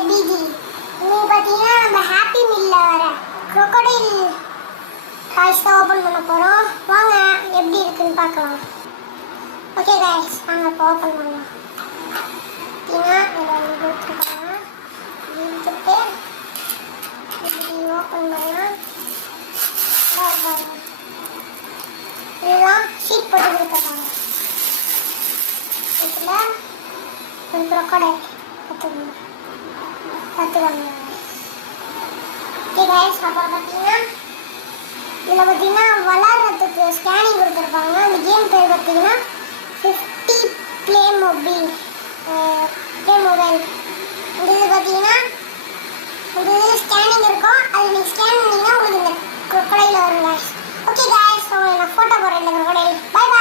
APG. இன்னைக்கு பார்த்தீங்கன்னா நம்ம ஹாப்பி மீல்ல வர crocodile டாய்ஸ் தான் ஓப்பன் பண்ண போகிறோம். வாங்க எப்படி இருக்குன்னு பார்க்கலாம். ஓகே கைஸ், வாங்க இப்போ ஓப்பன் பண்ணலாம். பார்த்தீங்கன்னா இதில் கொடுத்துருக்காங்க. எடுத்துட்டு இப்படி ஓப்பன் பண்ணலாம். இதெல்லாம் ஷீட் போட்டு கொடுத்துருக்காங்க. இதில் ஒரு crocodile பார்த்துக்கோங்க. ஓகே கைஸ், அப்புறம் பார்த்தீங்கன்னா இதில் பார்த்தீங்கன்னா விளாட்றதுக்கு ஸ்கேனிங் கொடுத்துருப்பாங்க. அந்த கேம் பேர் பார்த்தீங்கன்னா 50 ப்ளே மொபைல். இந்த இது பார்த்தீங்கன்னா இந்த இதில் ஸ்கேனிங் இருக்கும். அது நீங்கள் ஸ்கேன் பண்ணிங்கன்னா உங்களுக்கு இந்த crocodile வரும் கைஸ். ஓகே கைஸ், உங்களுக்கு நான் ஃபோட்டோ போடுறேன் இந்த crocodile. By by.